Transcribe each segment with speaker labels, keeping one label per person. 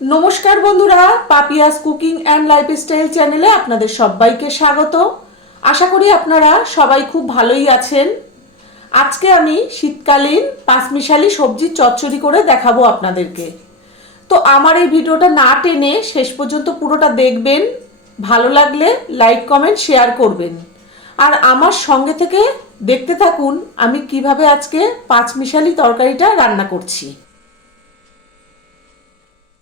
Speaker 1: নমস্কার বন্ধুরা, Papiya's cooking and lifestyle চ্যানেলে আপনাদের সবাইকে স্বাগত। আশা করি আপনারা সবাই খুব ভালোই আছেন। আজকে আমি শীতকালীন পাঁচমিশালি সবজির চচ্চড়ি করে দেখাবো আপনাদেরকে। তো আমার এই ভিডিওটা না টেনে শেষ পর্যন্ত পুরোটা দেখবেন, ভালো লাগলে লাইক, কমেন্ট, শেয়ার করবেন। আর আমার সঙ্গে থেকে দেখতে থাকুন আমি কীভাবে আজকে পাঁচমিশালি তরকারিটা রান্না করছি।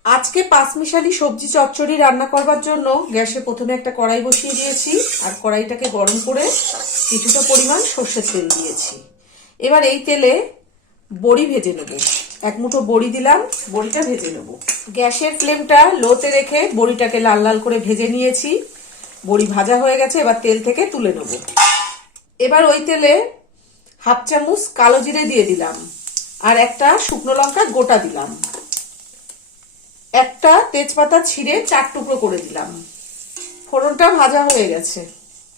Speaker 1: আজকে পাঁচমিশালি সবজি চচ্চড়ি রান্না করবার জন্য গ্যাসে প্রথমে একটা কড়াই বসিয়ে দিয়েছি, আর কড়াইটাকে গরম করে কিছুটা পরিমাণ সর্ষের তেল দিয়েছি। এবার এই তেলে বড়ি ভেজে নেব। এক মুঠো বড়ি দিলাম, বড়িটা ভেজে নেব। গ্যাসের ফ্লেমটা লোতে রেখে বড়িটাকে লাল লাল করে ভেজে নিয়েছি। বড়ি ভাজা হয়ে গেছে, এবার তেল থেকে তুলে নেব। এবার ওই তেলে হাফ চামচ কালো জিরে দিয়ে দিলাম, আর একটা শুকনো লঙ্কা গোটা দিলাম। একটা তেজপাতা ছিঁড়ে চার টুকরো করে দিলাম। ফোড়নটা ভাজা হয়ে গেছে।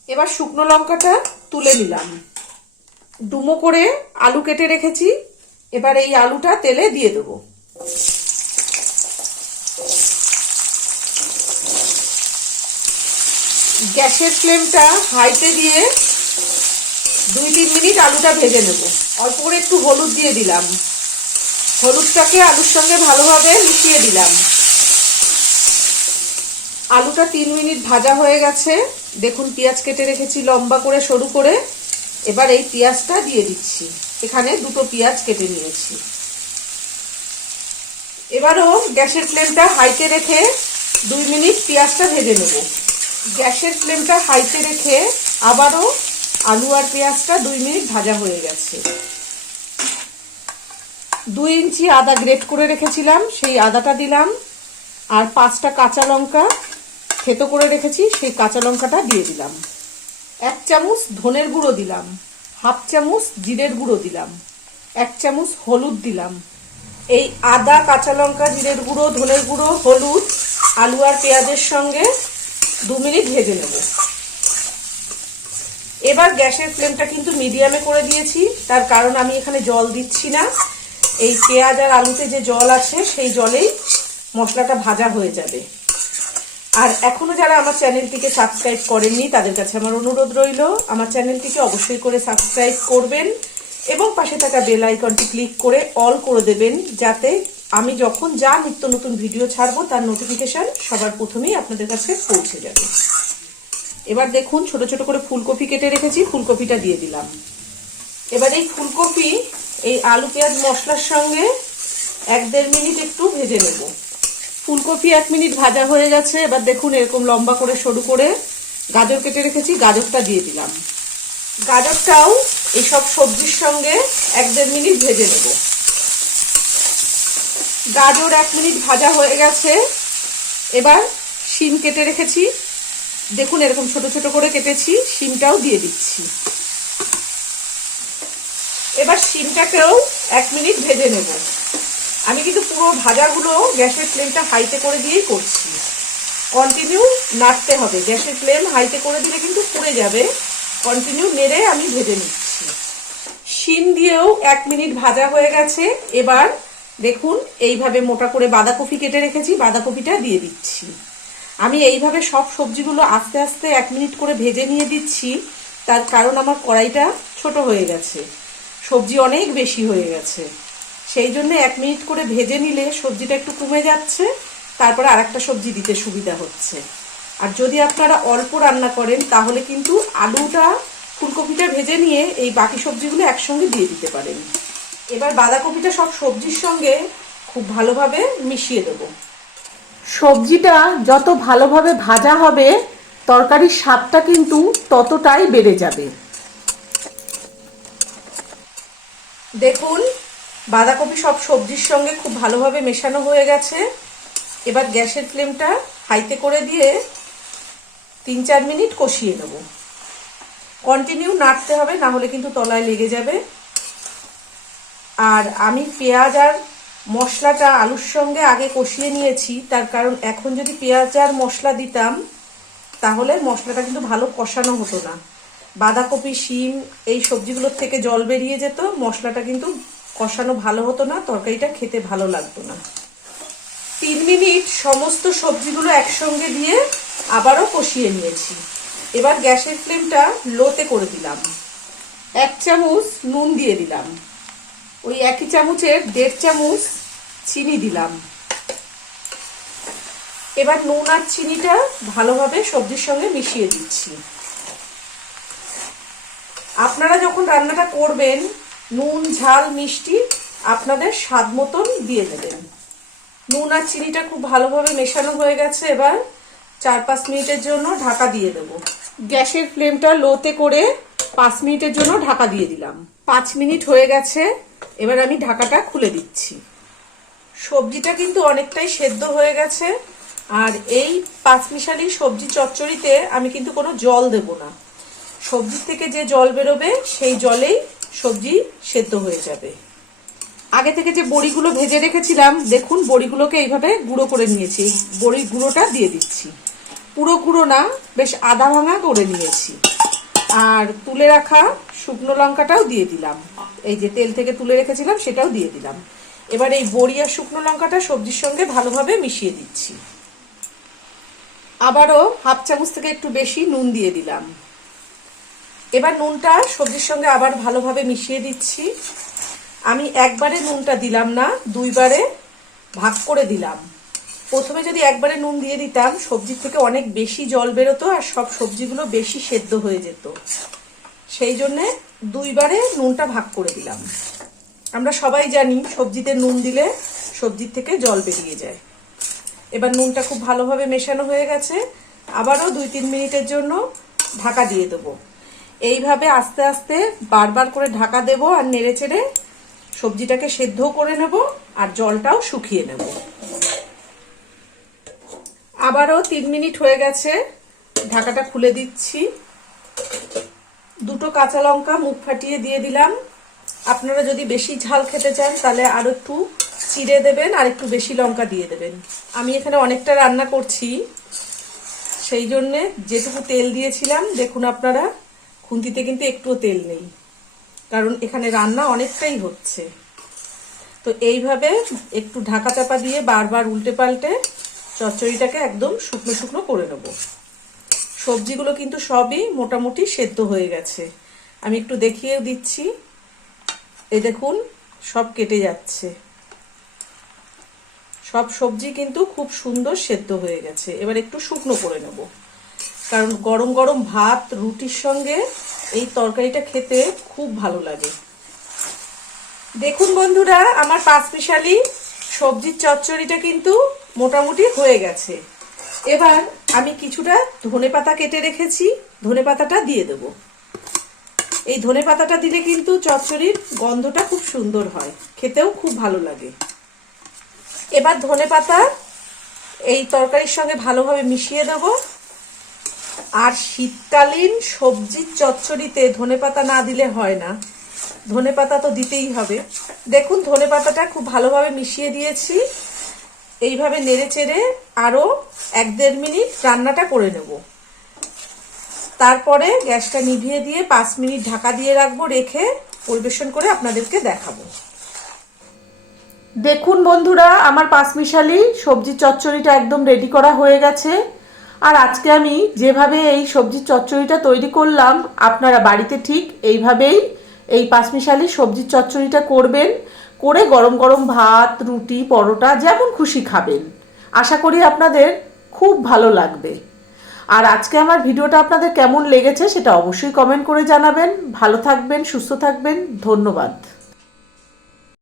Speaker 1: এবার শুকনো লঙ্কাটা তুলে নিলাম। ডুমো করে আলু কেটে রেখেছি। এবার এই আলুটা তেলে দিয়ে দেবো। গ্যাসের ফ্লেমটা হাইতে দিয়ে দুই তিন মিনিট আলুটা ভেজে নেব। অল্প করে একটু হলুদ দিয়ে দিলাম। হলুদটাকে আলুর সঙ্গে ভালোভাবে মিশিয়ে দিলাম। আলুটা তিন মিনিট ভাজা হয়ে গেছে। দেখুন, পেঁয়াজ কেটে রেখেছি, লম্বা করে, সরু করে। এবার এই পেঁয়াজটা দিয়ে দিচ্ছি। এখানে দুটো পেঁয়াজ কেটে নিয়েছি। এবারও গ্যাসের ফ্লেমটা হাইতে রেখে দুই মিনিট পেঁয়াজটা ভেজে নেব। গ্যাসের ফ্লেমটা হাইতে রেখে আবারও আলু আর পেঁয়াজটা দুই মিনিট ভাজা হয়ে গেছে। দুই ইঞ্চি আদা গ্রেট করে রেখেছিলাম, সেই আদাটা দিলাম। আর পাঁচটা কাঁচা লঙ্কা থেতো করে রেখেছি, সেই কাঁচা লঙ্কাটা দিয়ে দিলাম। এক চামচ ধনের গুঁড়ো দিলাম, হাফ চামচ জিরের গুঁড়ো দিলাম, এক চামচ হলুদ দিলাম। এই আদা, কাঁচা লঙ্কা, জিরের গুঁড়ো, ধনের গুঁড়ো, হলুদ, আলু আর পেঁয়াজের সঙ্গে দু মিনিট ভেজে নেব। এবার গ্যাসের ফ্লেমটা কিন্তু মিডিয়ামে করে দিয়েছি, তার কারণ আমি এখানে জল দিচ্ছি না। এই পেঁয়াজ আর আলুতে যে জল আছে, সেই জলেই মশলাটা ভাজা হয়ে যাবে। আর এখনও যারা আমার চ্যানেলটিকে সাবস্ক্রাইব করেননি, তাদের কাছে আমার অনুরোধ রইল, আমার চ্যানেলটিকে অবশ্যই করে সাবস্ক্রাইব করবেন এবং পাশে থাকা বেল আইকনটি ক্লিক করে অল করে দেবেন, যাতে আমি যখন যা নিত্য নতুন ভিডিও ছাড়বো, তার নোটিফিকেশন সবার প্রথমেই আপনাদের কাছে পৌঁছে যাবে। এবার দেখুন, ছোট ছোট করে ফুলকপি কেটে রেখেছি, ফুলকপিটা দিয়ে দিলাম। এবার এই ফুলকপি, এই আলু, পেঁয়াজ, মশলার সঙ্গে এক দেড় মিনিট একটু ভেজে নেব। ফুলকপি এক মিনিট ভাজা হয়ে গেছে, এবার দেখুন এরকম লম্বা করে সরু করে গাজর কেটে রেখেছি, গাজরটা দিয়ে দিলাম। গাজরটাও এইসব সবজির সঙ্গে এক দেড় মিনিট ভেজে নেব। গাজর এক মিনিট ভাজা হয়ে গেছে, এবার শিম কেটে রেখেছি। দেখুন এরকম ছোট ছোট করে কেটেছি, শিমটাও দিয়ে দিচ্ছি। এবার শিমটাকেও এক মিনিট ভেজে নেব। আমি কিন্তু পুরো ভাজাগুলো গ্যাসের ফ্লেমটা হাইতে করে দিয়েই করছি। কন্টিনিউ নাড়তে হবে। গ্যাসের ফ্লেম হাইতে করে দিলে কিন্তু পুড়ে যাবে। কন্টিনিউ নেড়ে আমি ভেজে নিচ্ছি। শিম দিয়েও এক মিনিট ভাজা হয়ে গেছে। এবার দেখুন, এইভাবে মোটা করে বাঁধাকপি কেটে রেখেছি, বাঁধাকপিটা দিয়ে দিচ্ছি। আমি এইভাবে সব সবজিগুলো আস্তে আস্তে এক মিনিট করে ভেজে নিয়ে দিচ্ছি। তার কারণ আমার কড়াইটা ছোট হয়ে গেছে। সবজি অনেক বেশি হয়ে গেছে। সেই জন্য এক মিনিট করে ভেজে নিলে সবজিটা একটু কমে যাচ্ছে, তারপরে আর একটা সবজি দিতে সুবিধা হচ্ছে। আর যদি আপনারা অল্প রান্না করেন, তাহলে কিন্তু আলুটা, ফুলকপিটা ভেজে নিয়ে এই বাকি সবজিগুলো একসঙ্গে দিয়ে দিতে পারেন। এবার বাঁধাকপিটা সব সবজির সঙ্গে খুব ভালোভাবে মিশিয়ে দেবো। সবজিটা যত ভালোভাবে ভাজা হবে, তরকারির স্বাদটা কিন্তু ততটাই বেড়ে যাবে। দেখুন, বাঁধাকপি সব সবজির সঙ্গে খুব ভালোভাবে মেশানো হয়ে গেছে। এবার গ্যাসের ফ্লেমটা হাইতে করে দিয়ে তিন চার মিনিট কষিয়ে নেব। কন্টিনিউ নাড়তে হবে, না হলে কিন্তু তলায় লেগে যাবে। আর আমি পেঁয়াজ আর মশলাটা আলুর সঙ্গে আগে কষিয়ে নিয়েছি, তার কারণ এখন যদি পেঁয়াজ আর মশলা দিতাম, তাহলে মশলাটা কিন্তু ভালো কষানো হতো না। বাঁধাকপি, শিম, এই সবজিগুলোর থেকে জল বেরিয়ে যেত। মশলাটা কিন্তু কষানো ভালো হতো না, তরকারিটা খেতে ভালো লাগতো না। তিন মিনিট সমস্ত সবজিগুলো একসঙ্গে দিয়ে আবারও কষিয়ে নিয়েছি। এবার গ্যাসের ফ্লেমটা লোতে করে দিলাম। এক চামচ নুন দিয়ে দিলাম। ওই একই চামচের দেড় চামচ চিনি দিলাম। এবার নুন আর চিনিটা ভালোভাবে সবজির সঙ্গে মিশিয়ে দিচ্ছি। আপনারা যখন রান্নাটা করবেন, নুন, ঝাল, মিষ্টি আপনাদের স্বাদ মতন দিয়ে দেবেন। নুন আর চিনিটা খুব ভালোভাবে মেশানো হয়ে গেছে এবার চার পাঁচ মিনিটের জন্য ঢাকা দিয়ে দেবো। গ্যাসের ফ্লেমটা লোতে করে পাঁচ মিনিটের জন্য ঢাকা দিয়ে দিলাম। পাঁচ মিনিট হয়ে গেছে, এবার আমি ঢাকাটা খুলে দিচ্ছি। সবজিটা কিন্তু অনেকটাই সেদ্ধ হয়ে গেছে, আর এই পাঁচমিশালি সবজি চচ্চড়িতে আমি কিন্তু কোনো জল দেব না। সবজি থেকে যে জল বেরোবে, সেই জলেই সবজি সেদ্ধ হয়ে যাবে। আগে থেকে যে বড়িগুলো ভেজে রেখেছিলাম, দেখুন বড়িগুলোকে এইভাবে গুঁড়ো করে নিয়েছি। বড়ির গুঁড়োটা দিয়ে দিচ্ছি। পুরো গুঁড়ো না, বেশ আধা ভাঙা করে নিয়েছি। আর তুলে রাখা শুকনো লঙ্কাটাও দিয়ে দিলাম। এই যে তেল থেকে তুলে রেখেছিলাম, সেটাও দিয়ে দিলাম। এবার এই বড়ি আর শুকনো লঙ্কাটা সবজির সঙ্গে ভালোভাবে মিশিয়ে দিচ্ছি। আবারও হাফ চামচ থেকে একটু বেশি নুন দিয়ে দিলাম। এবার নুনটা সবজির সঙ্গে আবার ভালোভাবে মিশিয়ে দিচ্ছি। আমি একবারে নুনটা দিলাম না, দুইবারে ভাগ করে দিলাম। প্রথমে যদি একবারে নুন দিয়ে দিতাম, সবজির থেকে অনেক বেশি জল বেরোতো আর সব সবজিগুলো বেশি সেদ্ধ হয়ে যেত। সেই জন্যে দুইবারে নুনটা ভাগ করে দিলাম। আমরা সবাই জানি, সবজিতে নুন দিলে সবজির থেকে জল বেরিয়ে যায়। এবার নুনটা খুব ভালোভাবে মেশানো হয়ে গেছে। আবারও দুই তিন মিনিটের জন্য ঢাকা দিয়ে দেবো। এইভাবে আস্তে আস্তে বারবার করে ঢাকা দেবো আর নেড়ে চেড়ে সবজিটাকে সেদ্ধ করে নেব আর জলটাও শুকিয়ে নেব। আবারও তিন মিনিট হয়ে গেছে, ঢাকাটা খুলে দিচ্ছি। দুটো কাঁচা লঙ্কা মুখ ফাটিয়ে দিয়ে দিলাম। আপনারা যদি বেশি ঝাল খেতে চান তাহলে আরও একটু চিড়ে দেবেন আর একটু বেশি লঙ্কা দিয়ে দেবেন। আমি এখানে অনেকটা রান্না করছি, সেই জন্যে যেটুকু তেল দিয়েছিলাম, দেখুন আপনারা। খুন্তিতে কিন্তু একটুও তেল নেই। কারণ এখানে রান্না অনেকটাই হচ্ছে। তো এইভাবে একটু ঢাকা চাপা দিয়ে বারবার উল্টে পাল্টে চচ্চড়িটাকে একদম শুকনো শুকনো করে নেব। সবজিগুলো কিন্তু সবই মোটামুটি সেদ্ধ হয়ে গেছে। আমি একটু দেখিয়ে দিচ্ছি। এই দেখুন, সব কেটে যাচ্ছে। সব সবজি কিন্তু খুব সুন্দর সেদ্ধ হয়ে গেছে। এবার একটু শুকনো করে নেব। কারণ গরম গরম ভাত, রুটির সঙ্গে এই তরকারিটা খেতে খুব ভালো লাগে। দেখুন বন্ধুরা, আমার পাঁচ পাঁচমিশালি সবজির চচ্চড়িটা কিন্তু মোটামুটি হয়ে গেছে। এবার আমি কিছুটা ধনে পাতা কেটে রেখেছি, ধনে পাতাটা দিয়ে দেব। এই ধনে পাতাটা দিলে কিন্তু চচ্চড়ির গন্ধটা খুব সুন্দর হয়, খেতেও খুব ভালো লাগে। এবার ধনে পাতা এই তরকারির সঙ্গে ভালোভাবে মিশিয়ে দেব। আর শীতকালীন সবজির চচ্চড়িতে ধনে পাতা না দিলে হয় না। ধনে পাতা তো দিতেই হবে। দেখুন, ধনে পাতাটা খুব ভালোভাবে মিশিয়ে দিয়েছি। এইভাবে নেড়ে চেড়ে আরও এক দেড় মিনিট রান্নাটা করে নেব। তারপরে গ্যাসটা নিভিয়ে দিয়ে পাঁচ মিনিট ঢাকা দিয়ে রাখব, রেখে পরিবেশন করে আপনাদেরকে দেখাবো। দেখুন বন্ধুরা, আমার পাঁচমিশালি সবজি চচ্চড়িটা একদম রেডি করা হয়ে গেছে। আর আজকে আমি যেভাবে এই সবজির চচ্চড়িটা তৈরি করলাম, আপনারা বাড়িতে ঠিক এইভাবেই এই পাঁচমিশালি সবজির চচ্চড়িটা করবেন, করে গরম গরম ভাত, রুটি, পরোটা যেমন খুশি খাবেন। আশা করি আপনাদের খুব ভালো লাগবে। আর আজকে আমার ভিডিওটা আপনাদের কেমন লেগেছে সেটা অবশ্যই কমেন্ট করে জানাবেন। ভালো থাকবেন, সুস্থ থাকবেন, ধন্যবাদ।